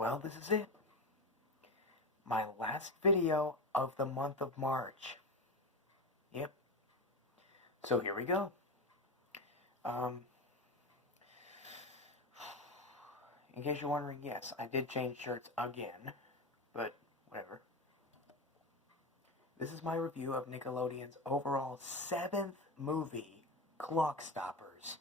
Well, this is it. My last video of the month of March. Yep. So here we go. In case you're wondering, yes, I did change shirts again, but whatever. This is my review of Nickelodeon's overall 7th movie, Clockstoppers.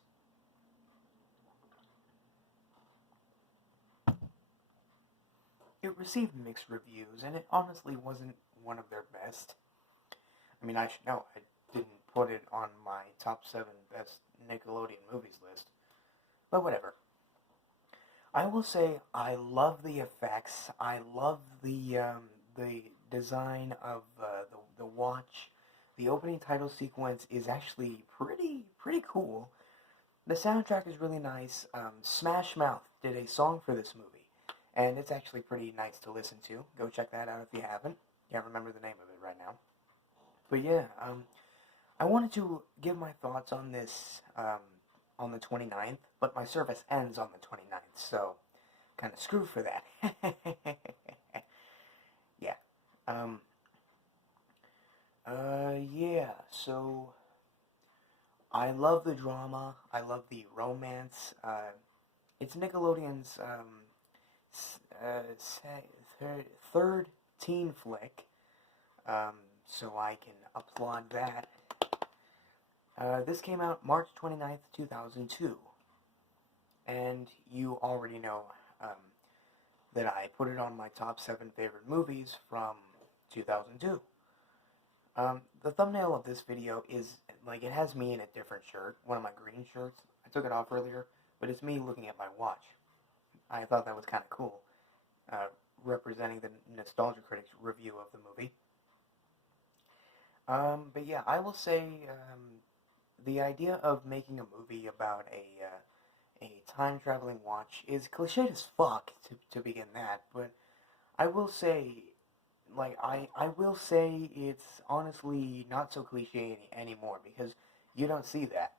It received mixed reviews, and it honestly wasn't one of their best. I mean, I should know, I didn't put it on my top 7 best Nickelodeon movies list. But whatever. I will say I love the effects. I love the design of the watch. The opening title sequence is actually pretty cool. The soundtrack is really nice. Smash Mouth did a song for this movie, and it's actually pretty nice to listen to. Go check that out if you haven't. Can't remember the name of it right now. But yeah, I wanted to give my thoughts on this on the 29th, but my service ends on the 29th, so kind of screw for that. Yeah. Yeah, so I love the drama. I love the romance. It's Nickelodeon's third teen flick, so I can applaud that. This came out March 29th, 2002, and you already know that I put it on my top 7 favorite movies from 2002. The thumbnail of this video is, like, it has me in a different shirt, one of my green shirts. I took it off earlier, but it's me looking at my watch. I thought that was kind of cool, representing the Nostalgia Critics review of the movie. But yeah, I will say, the idea of making a movie about a time-traveling watch is cliched as fuck, to begin that, but I will say, like, I will say it's honestly not so cliche anymore, because you don't see that.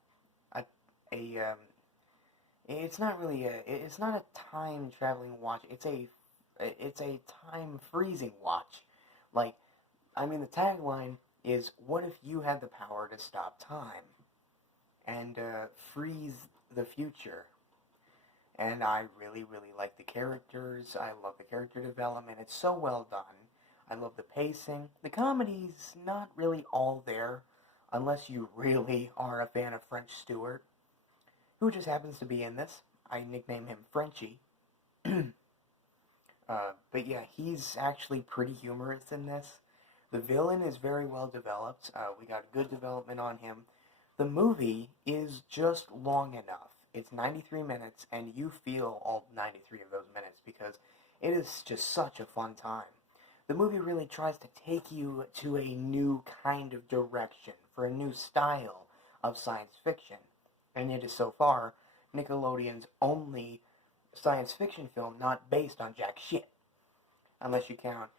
It's not really it's not a time-traveling watch, it's a time-freezing watch. Like, I mean, the tagline is, what if you had the power to stop time and freeze the future? And I really like the characters. I love the character development. It's so well done. I love the pacing. The comedy's not really all there, unless you really are a fan of French Stewart, who just happens to be in this. I nickname him Frenchie. But yeah, he's actually pretty humorous in this. The villain is very well developed. We got good development on him. The movie is just long enough. It's 93 minutes, and you feel all 93 of those minutes, because it is just such a fun time. The movie really tries to take you to a new kind of direction, for a new style of science fiction. And it is so far Nickelodeon's only science fiction film not based on jack shit. Unless you count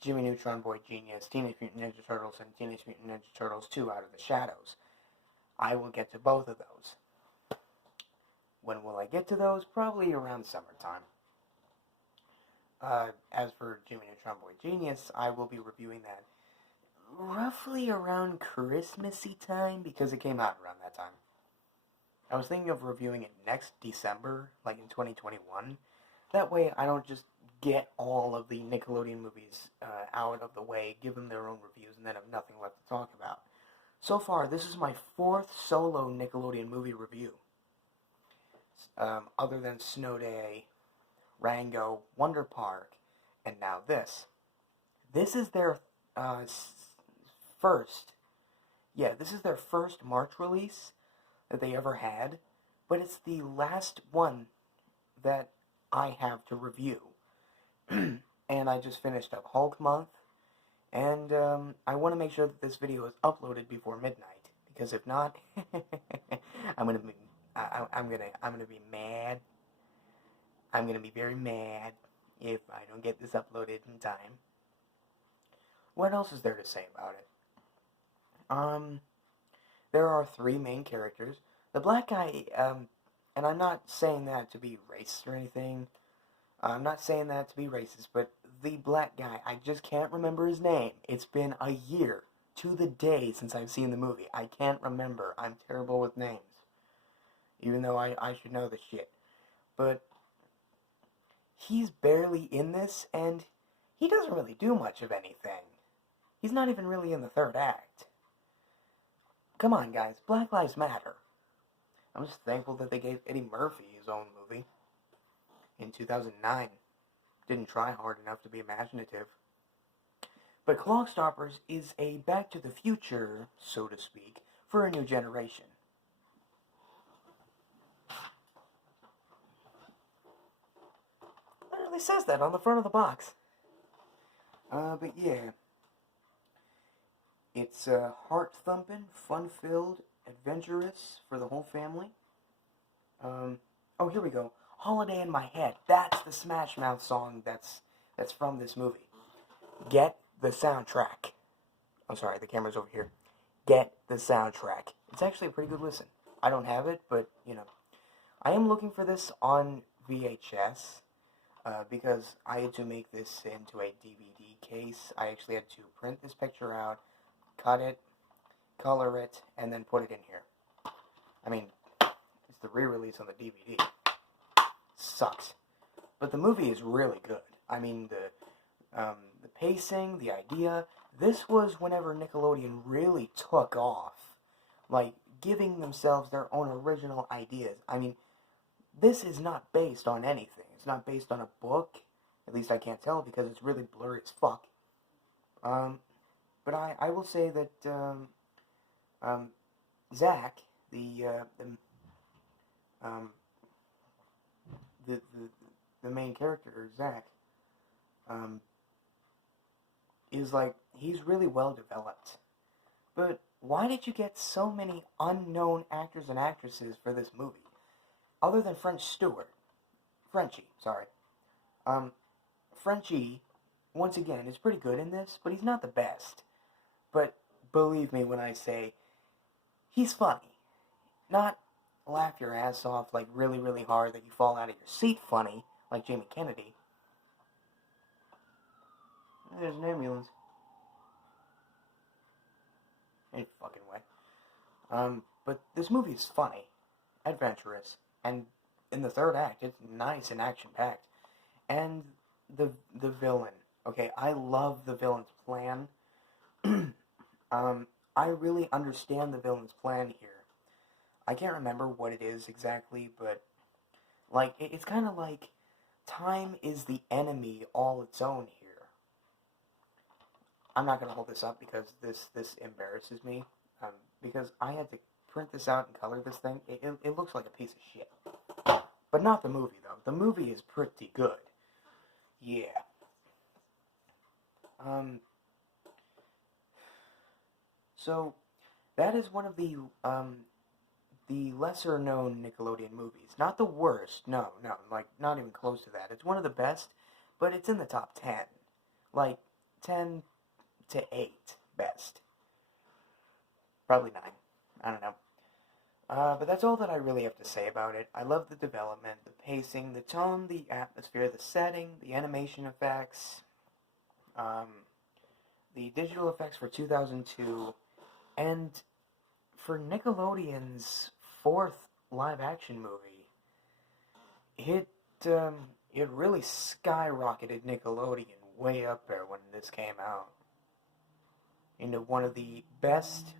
Jimmy Neutron Boy Genius, Teenage Mutant Ninja Turtles, and Teenage Mutant Ninja Turtles 2 Out of the Shadows. I will get to both of those. When will I get to those? Probably around summertime. As for Jimmy Neutron Boy Genius, I will be reviewing that roughly around Christmassy time, because it came out around that time. I was thinking of reviewing it next December, like in 2021. That way I don't just get all of the Nickelodeon movies out of the way, give them their own reviews, and then have nothing left to talk about. So far, this is my 4th solo Nickelodeon movie review. Other than Snow Day, Rango, Wonder Park, and now this. This is their first March release that they ever had, but it's the last one that I have to review. And I just finished up Hulk month, and I want to make sure that this video is uploaded before midnight, because if not, I'm gonna be mad. I'm gonna be very mad if I don't get this uploaded in time. What else is there to say about it? There are 3 main characters. The black guy, and I'm not saying that to be racist or anything. I'm not saying that to be racist, but the black guy, I just can't remember his name. It's been a year to the day since I've seen the movie. I can't remember. I'm terrible with names. Even though I should know this shit. But he's barely in this, and he doesn't really do much of anything. He's not even really in the third act. Come on, guys. Black Lives Matter. I'm just thankful that they gave Eddie Murphy his own movie in 2009. Didn't try hard enough to be imaginative. But Clockstoppers is a Back to the Future, so to speak, for a new generation. It literally says that on the front of the box. But yeah. It's heart-thumping, fun-filled, adventurous for the whole family. Oh, here we go. Holiday in My Head. That's the Smash Mouth song that's from this movie. Get the soundtrack. I'm sorry, the camera's over here. Get the soundtrack. It's actually a pretty good listen. I don't have it, but, you know. I am looking for this on VHS, because I had to make this into a DVD case. I actually had to print this picture out, cut it, color it, and then put it in here. I mean, it's the re-release on the DVD. Sucks. But the movie is really good. I mean, the pacing, the idea. This was whenever Nickelodeon really took off. Like, giving themselves their own original ideas. I mean, this is not based on anything. It's not based on a book. At least I can't tell because it's really blurry as fuck. But I will say that Zach, the main character, Zach, is like, he's really well developed. But why did you get so many unknown actors and actresses for this movie? Other than Frenchie, sorry. Frenchie, once again, is pretty good in this, but he's not the best. But believe me when I say, he's funny. Not laugh your ass off like really, really hard that you fall out of your seat funny, like Jamie Kennedy. There's an ambulance. Any fucking way. But this movie is funny, adventurous, and in the third act, it's nice and action-packed. And the villain. Okay, I love the villain's plan. I really understand the villain's plan here. I can't remember what it is exactly, but like it's kind of like time is the enemy all its own here. I'm not gonna hold this up because this embarrasses me. Because I had to print this out and color this thing. It looks like a piece of shit. But not the movie though. The movie is pretty good. Yeah. So that is one of the lesser known Nickelodeon movies. Not the worst, no, like not even close to that. It's one of the best, but it's in the top 10. Like 10 to 8 best. Probably 9. I don't know. But that's all that I really have to say about it. I love the development, the pacing, the tone, the atmosphere, the setting, the animation effects, the digital effects for 2002, and for Nickelodeon's 4th live-action movie, it really skyrocketed Nickelodeon way up there when this came out into one of the best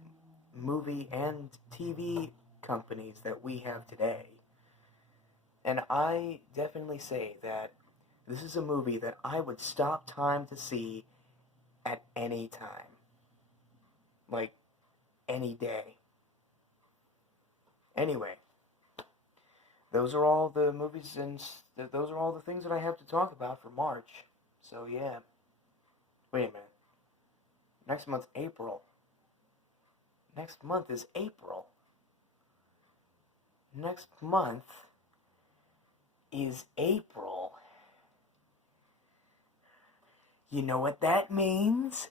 movie and TV companies that we have today. And I definitely say that this is a movie that I would stop time to see at any time. Like, any day. Anyway, those are all the movies and those are all the things that I have to talk about for March. So, yeah. Wait a minute. Next month's April. Next month is April. Next month is April. You know what that means?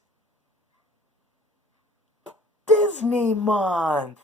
Disney month!